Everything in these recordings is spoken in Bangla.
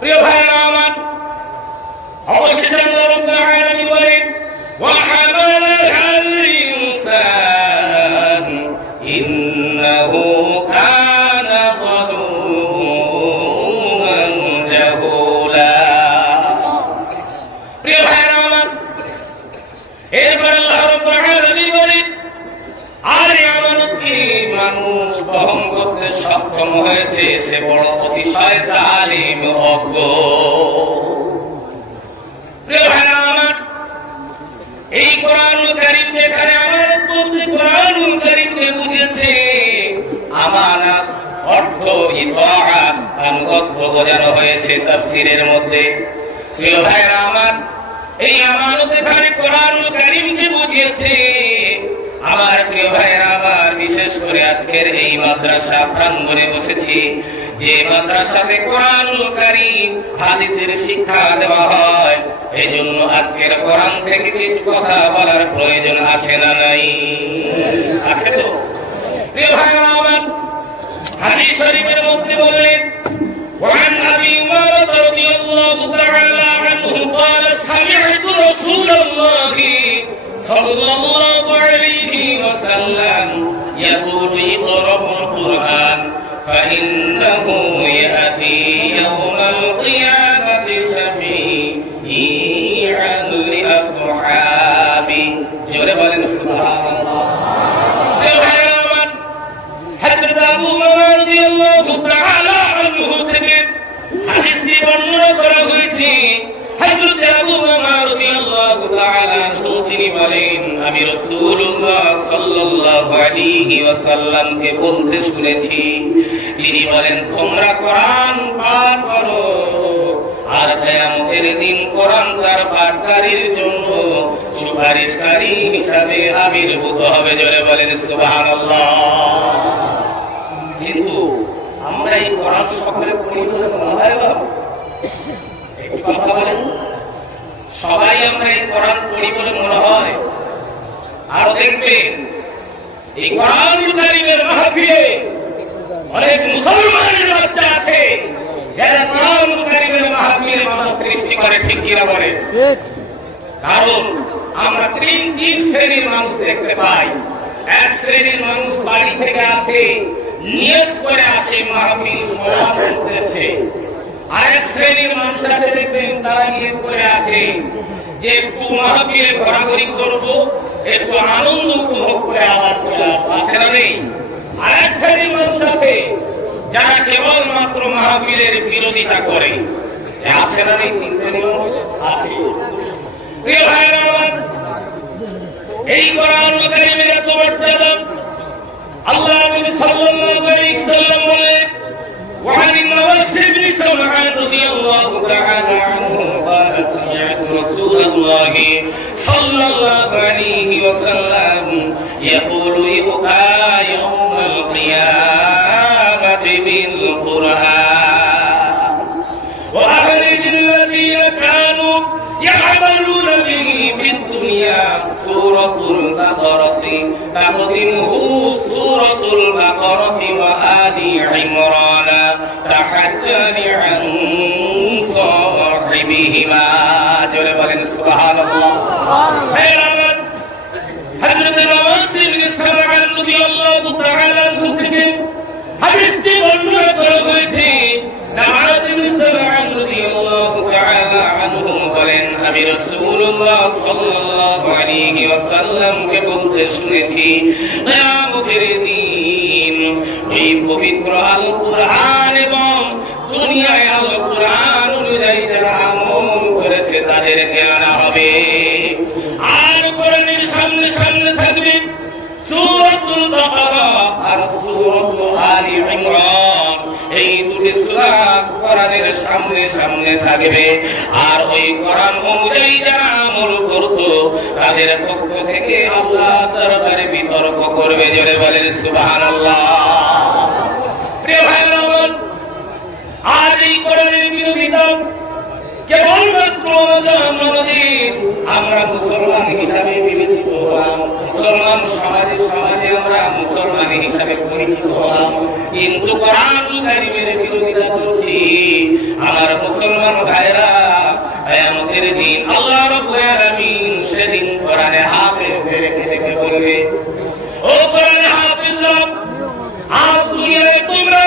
প্রিয় ভাইরা আমার, অবশেষে আল্লাহ রাব্বুল আলামিন বলেন ওয়া হামালাহাল ইনসান ইন্নাহু কানা যালুমান জাহুলা। প্রিয় ভাইরা আমার, এরপর আল্লাহ রাব্বুল আলামিন বলেন আর আমানতকে মানুষ বহন করতে সক্ষম হয়েছে, সে বড় অতিশয় জালিম অজ্ঞ। প্রিয় ভাইরা আমার, এই কোরআনুল কারীম যেখানে আমানত বলতে কোরআনুল কারীমকে বুঝেছে আমানত অর্থ ইতাআত আনুগত্য বোঝানো হয়েছে তাফসীরের মধ্যে। প্রিয় ভাইরা আমার, এই আমানত এখানে কোরআনুল কারীমকে বুঝিয়েছে। আমার প্রিয় ভাইরা আমার, বিশেষ করে আজকের এই মাদ্রাসা প্রাঙ্গণে বসেছি, যে মাদ্রাসাতে কোরআনুল কারীম হাদিসের শিক্ষা দেওয়া হয়, এজন্য আজকের কোরআন থেকে কিছু কথা বলার প্রয়োজন আছে না নাই? আছে তো? প্রিয় ভাইরা আমার, হাদিস শরীফের মধ্যে বললেন وعن أبي هريرة رضي الله تعالى عنه قال سمعت رسول الله صلى الله عليه وسلم يقول اقرأوا القرآن فإنه يأتي يوم القيامة شفيعا لأصحابه جل بلن سبحان الله. حضرت أبو هريرة رضي الله تعالى عنه থেকে হাদিসটি বর্ণনা করা হয়েছে। হযরত আবু হুরায়রা রাদিয়াল্লাহু তাআলা আনহু তিনি বলেন, আমি রাসূলুল্লাহ সাল্লাল্লাহু আলাইহি ওয়াসাল্লামকে বলতে শুনেছি, তিনি বলেন তোমরা কোরআন পাঠ করো আর কিয়ামতের দিন কোরআন তার পাঠকারীর জন্য সুপারিশকারী হিসাবে আবির্ভূত হবে। জোরে বলেন সুবহানাল্লাহ। কিন্তু আমরা এই কোরআন সকলে পড়ি বলে মনে হয় না? একটু কথা বলেন, সবাই আমরা এই কোরআন পড়ি বলে মনে হয়? আর দেখবেন এই কোরআনুল কারীমের মাহফিলে অনেক মুসলমানের বাচ্চা আছে যারা কোরআনুল কারীমের মাহফিলে মানুষ সৃষ্টি করে, ঠিক কিনা বলে? কারণ আমরা তিন শ্রেণীর মানুষ দেখতে পাই। এক শ্রেণীর মানুষ বাড়ি থেকে আসে, নিয়ত করে আসে মাহফিল শোনার উদ্দেশ্যে। আরেক শ্রেণীর মানুষ আছে দেখবেন তারা নিয়ত করে আসে যে একটু মাহফিলে ঘোরাঘুরি করব, একটু আনন্দ উপভোগ করে আবার চলে আসবো, আছে না নেই? আরেক শ্রেণীর মানুষ আছে যারা কেবল মাত্র মাহফিলের বিরোধিতা করে, আছে না নেই? তিন শ্রেণীর মানুষ আছে। প্রিয় ভাইরা আমার, এই কোরআনুল কারীমের এত মর্যাদা আল্লাহ নবী সাল্লাল্লাহু আলাইহি ওয়াসাল্লাম বলেন وعن النواس بن سمعان رضي الله تعالى عنه قال سمعت رسول الله صلى الله عليه وسلم يقول يؤتى يوم القيامة بالقرآن وأخرج الذين كانوا يعملون به في الدنيا سورة البقرة تقدمه سورة البقرة وآل عمران تحجر عن صاحبهما. جل بلن سبحان الله. حضرت نواس بن سمعان رضي الله تعالى عنه থেকে হাদিসটি বর্ণনা করা হয়েছে। নওয়াস ইবনে সামআন রাদিয়াল্লাহু তাআলা আনহু বলেন, আমি রাসূলুল্লাহ সাল্লাল্লাহু আলাইহি ওয়াসাল্লামকে বলতে শুনেছি, কিয়ামতের দিন এই পবিত্র আল কুরআন এবং দুনিয়ায় আল কুরআন অনুযায়ী যারা আমল করেছে তাদেরকে আনা হবে। আর কোরআনের সামনে সামনে থাকবে সূরাতুল বাকারা আর সূরাতুল আলি ইমরান। এই দুটি সূরা কোরআনের সামনে সামনে থাকবে। আর ওই কোরআন অনুযায়ী যারা আমল করত তাদের পক্ষ থেকে আল্লাহ দরবারে বিতর্ক করবে। জোরে বলেন সুবহানাল্লাহ। প্রিয় ভাইরা আমার, আজ এই কোরআনের বিরোধিতা কেবলমাত্র আমরা মুসলমান হিসাবে বিবেচিত হলাম, মুসলমান সমাজে আমরা মুসলমান হিসাবে পরিচিত হলাম, কিন্তু কোরআনুল কারীমের বিরোধিতা করছি। আমার মুসলমান মুসলমান ভাইরা, কিয়ামতের দিন আল্লাহ রাব্বুল আলামিন সেদিন কোরআনে হাফেজদের রেখে বলবে, ও কোরআনে হাফেজরা, আজ দুনিয়ায় তোমরা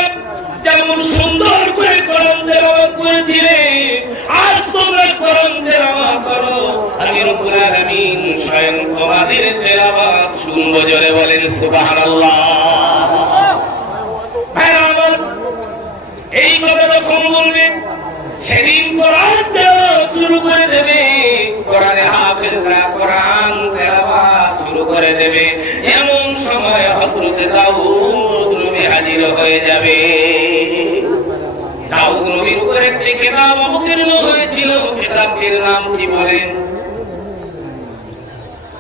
যেমন সুন্দর করে কোরআন তেলাওয়াত করেছিলে, আজ তোমরা কোরআন তেলাওয়াত করো, আমি রব্বুল আলামিন স্বয়ং তোমাদের তেলাওয়াত শুনবো। জোরে বলেন সুবহানাল্লাহ। এই কথা যখন বলবে, সেদিন কোরআন তেলাওয়াত শুরু করে দেবে, কোরআনে হাফেজরা কোরআন তেলাওয়াত শুরু করে দেবে। এমন সময় হযরত দাউদ নবী হাজির হয়ে যাবে। দাউদ নবীর উপরে একটি কিতাব অবতীর্ণ হয়েছিল, কিতাবটির নাম কি বলেন?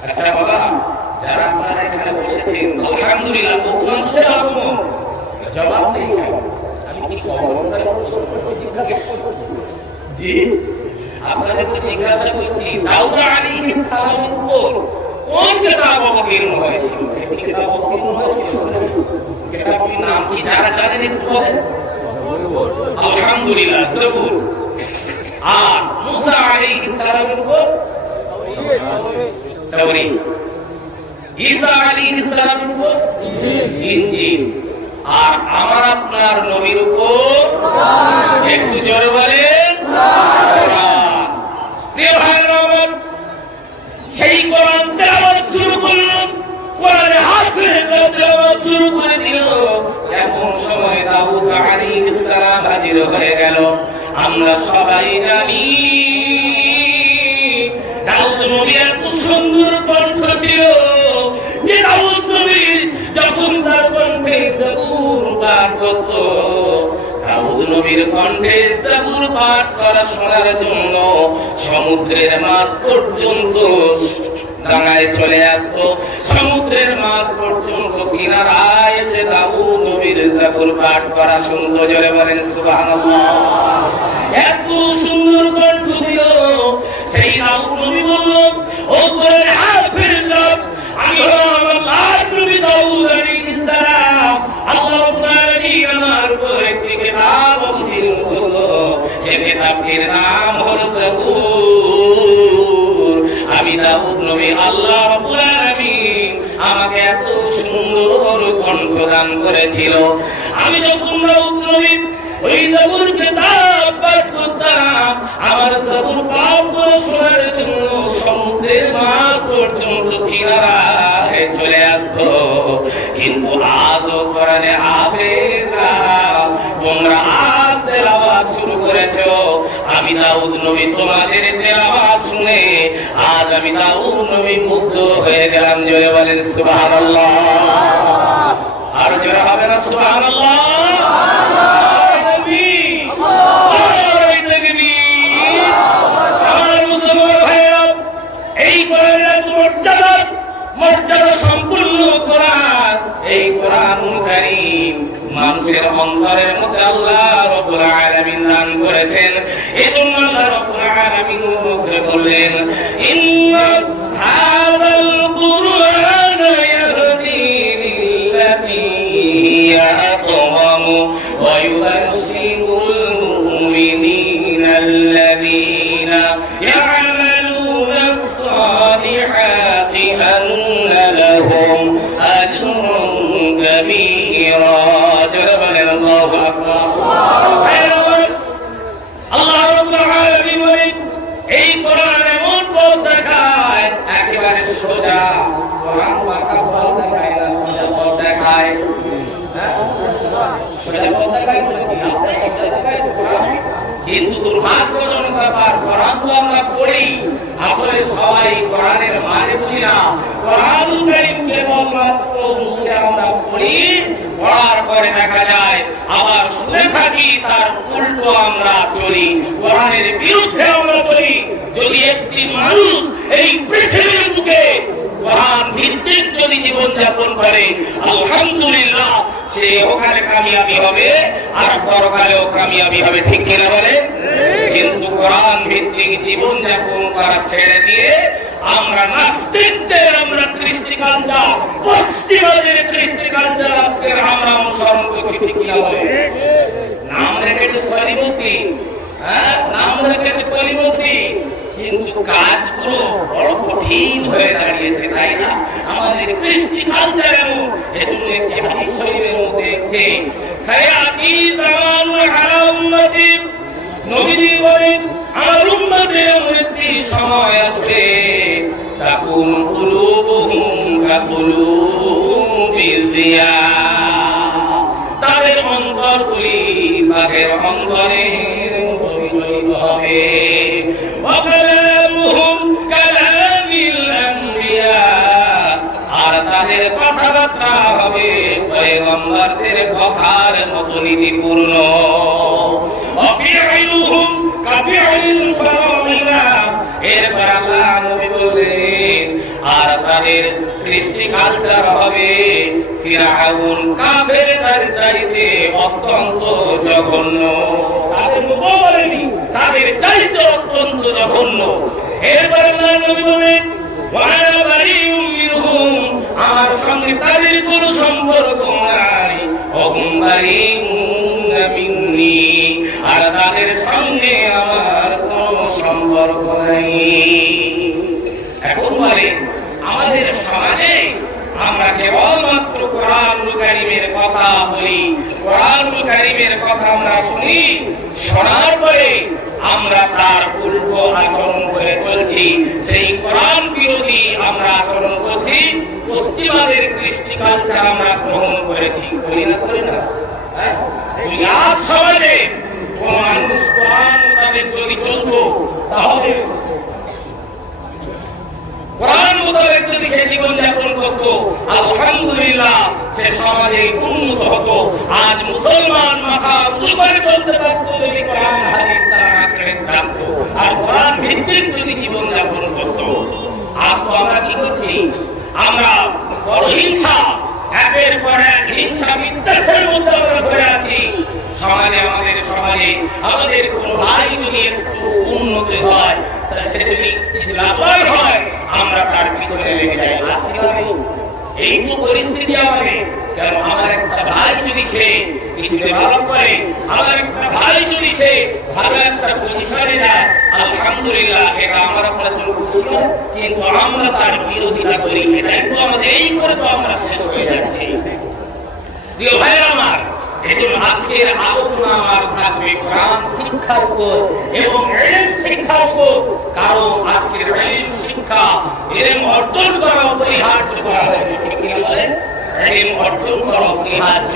আচ্ছা বাবা, যারা আপনারা এখানে বসেছেন, আলহামদুলিল্লাহ বহু মানুষের আগমন, জবাব নেই কেন? আমি কি অবস্থায় প্রশ্ন করছি, জিজ্ঞাসা করছি? জি, আপনাদেরকে জিজ্ঞাসা করছি, দাউদ আলাইহিস সালামের উপর কোন কিতাব অবতীর্ণ হয়েছিল? একটি কিতাব অবতীর্ণ হয়েছিল, কিতাবটির নাম কি যারা জানেন একটু বলেন? আলহামদুলিল্লাহ জবুর। আর মুসা আলাইহিস সালামের উপর তাওরীত, ঈসা আলাইহিস সালামের উপর ইনজিল, আর আমার আপনার নবীর উপর একটু জোরে বলেন কোরআন। প্রিয় ভাইরা আমার, সেই কোরআন তেলাওয়াত শুরু করলাম, কোরআনে হাফেজরা তেলাওয়াত শুরু করে দিল। এমন সময় দাউদ আলাইহিস সালাম হাজির হয়ে গেল। আমরা সবাই জানি দাউদ নবীর এত সুন্দর কণ্ঠ ছিল যে দাউদ নবী যখন তার কণ্ঠে zabur পাঠ করত, দাউদ নবীর কণ্ঠে zabur পাঠ করা শোনার জন্য সমুদ্রের মাঝ পর্যন্ত ডাঙায় চলে আসতো, সমুদ্রের মাঝ পর্যন্ত কিনারায় এসে দাউদ নবীর zabur পাঠ করা শুনতো। জোরে বলেন সুবহানাল্লাহ। এত সুন্দর কণ্ঠ ছিল। সেই দাউদ নবী বলল, ও কোরআন হাফেজরা, আমি হলাম আল্লাহর নবী দাউদ আলাইহিস সালাম। আল্লাহ রাব্বুল আলামিন আমার উপর একটি কিতাব অবতীর্ণ করলো, যে কিতাবটির নাম হলো zabur। আমি দাউদ নবী, আল্লাহ রাব্বুল আলামিন আমাকে এত সুন্দর কণ্ঠ দান করেছিল। আমি যখন দাউদ নবী ওই zabur কিতাব পাঠ করতাম, আমার zabur পাঠ করে শোনার জন্য সমুদ্রের মাঝ পর্যন্ত কিনারায় চলে আসতো। কিন্তু আজও কোরআনে হাফেজরা তোমরা আজ তেলাওয়াত শুরু করেছো। আমি দাউদ নবী তোমাদের তেলাওয়াত শুনে আজ আমি দাউদ নবী মুগ্ধ হয়ে গেলাম। জোরে বলেন সুবহানাল্লাহ। আর জোরে হবে না সুবহানাল্লাহ? মর্যাদা সম্পূর্ণ কোরআন, এই কোরআনুল কারীম মানুষের অন্তরের মধ্যে আল্লাহ রাব্বুল আলামিন দান করেছেন। এজন্য আল্লাহ রাব্বুল আলামিন বললেন, ইন্না হাযাল কুরআন ইয়াহদি লিল্লাতী হিয়া আকওয়াম ওয়া ইউবাশশিরুল মুমিনিনা আল্লাযীনা ইয়া'মালুনাস সালিহাতি আন্না লাহুম আজরুন কাবীরা। জোরে বলেন আল্লাহু আকবার। আল্লাহ রাব্বুল আলামিন বলেন, এই কোরআন এমন পথ দেখায়, একেবারে সোজা। কোরআন পাকা পথ দেখায় না, সোজা পথ দেখায়। সোজা পথ দেখায় বলে কি রাস্তা সোজা দেখায় কোরআন? কিন্তু দুর্ভাগ্যজনক ব্যাপার, কোরআন তো আমরা পড়ি, আসলে সবাই কোরআনের মানে বুঝি না। কোরআনুল কারীম কেবলমাত্র মুখে আমরা পড়ি, পড়ার পরে দেখা যায় আবার শুনে থাকি, তার উল্টো আমরা চলি, কোরআনের বিরুদ্ধে আমরা চলি। যদি একটি মানুষ এই পৃথিবীর বুকে কোরআন ভিত্তিক যদি জীবন যাপন করে, আলহামদুলিল্লাহ সে ওখানে কামিয়াবি হবে আর পরকালেও কামিয়াবি হবে। ঠিক কিনা বলে? কিন্তু কোরআন ভিত্তিক জীবন যাপন করা ছেড়ে দিয়ে আমরা নাস্তিকদের, আমরা কৃষ্টিকাঞ্চা, পশ্চিমাদের কৃষ্টিকাঞ্চা আজকে আমরা অনুসরণ করছি। ঠিক কিনা বলে? নাম রেখেছে সলিমুদ্দিন, নাম কিন্তু কাজগুলো বড় কঠিন হয়ে দাঁড়িয়েছে, তাই না? আমাদের কৃষ্টি কালচার এমন, এজন্য একটি হাদিস শরীফের মধ্যে এসেছে, সায়াতি জামানুন আলা উম্মতি, নবীজি বলেন আমার উম্মতের এমন একটি সময় আসবে, তাকুন কুলুবুহুম কাকুলুবির দিয়া, তাদের অন্তরগুলি বাঘের অন্তরের মতো বিচলিত হবে, ওয়াকালামুহুম কালামিল আম্বিয়া, আর তাদের কথাবার্তা হবে পয়গম্বরদের কথার মতো নীতিপূর্ণ, ওয়াফিউলুহুম কাফিউল ফারাইনা, এরপর আল্লাহ নবী বললেন আর তাদের কৃষ্টি কালচার হবে ফিরআউন কাফেরদের চাইতে অত্যন্ত জঘন্য, তাদের মতো বলেনি, তাদের চাইতে অত্যন্ত জঘন্য। এরপর আল্লাহ নবী বললেন ওয়ানা বারিউম মিনহুম, আমার সঙ্গে তাদের কোনো সম্পর্ক নাই, ওহুম বারিউন মিন্নি, আর তাদের সঙ্গে আমার কোনো সম্পর্ক নাই। এখন বলে আমাদের সমাজে আমরা কেবলমাত্র কোরআনুল কারীমের কথা বলি, কোরআনুল কারীমের কথা আমরা শুনি, শোনার পরে আমরা তার উল্টো আচরণ করে চলছি, সেই কোরআন বিরোধী আমরা আচরণ করছি, পশ্চিমাদের কৃষ্টি কালচার আমরা গ্রহণ করেছি, করি না? আজ সমাজে কোন মানুষ কোরআন মোতাবেক যদি চলতো, তাহলে কোরআন মোতাবেক যদি সে জীবন যাপন করত, আলহামদুলিল্লাহ সে সমাজে উন্নত হতো। আজ মুসলমান মাথা উঁচু করে চলতে পারত যদি কোরআন হাদিস তার আঁকড়ে রাখতো, আর কোরআন ভিত্তিক যদি জীবন যাপন করত। আজ তো আমরা কি করছি? আমরা বড় হিংসা, একের পর এক হিংসা বিদ্বেষের মধ্যে আমরা ধরে আছি। আমাদের সমাজে আমাদের কোন ভাই যদি একটু উন্নতি হয়, সে যদি কিছু লাভবান হয়, আমরা তার পিছনে লেগে যাই। এই তো পরিস্থিতি আমাদের। কারণ আমার একটা ভাই যদি সে কিছু ডেভেলপ করে, আমার একটা ভাই যদি সে ভালো একটা পজিশনে যায়, আলহামদুলিল্লাহ এটা আমার আপনার জন্য খুশি না, কিন্তু আমরা তার বিরোধিতা করি। এটাই তো আমাদের, এই করে তো আমরা শেষ হয়ে যাচ্ছি। প্রিয় ভাইরা আমার, এজন্য আজকের আলোচনা আমার থাকবে কোরআন শিক্ষার উপর এবং ইলম শিক্ষার উপর। কারণ আজকের ইলম শিক্ষা, ইলম অর্জন করা অপরিহার্য করা হয়েছে। ঠিক কি বলেন? ইলম অর্জন করা অপরিহার্য।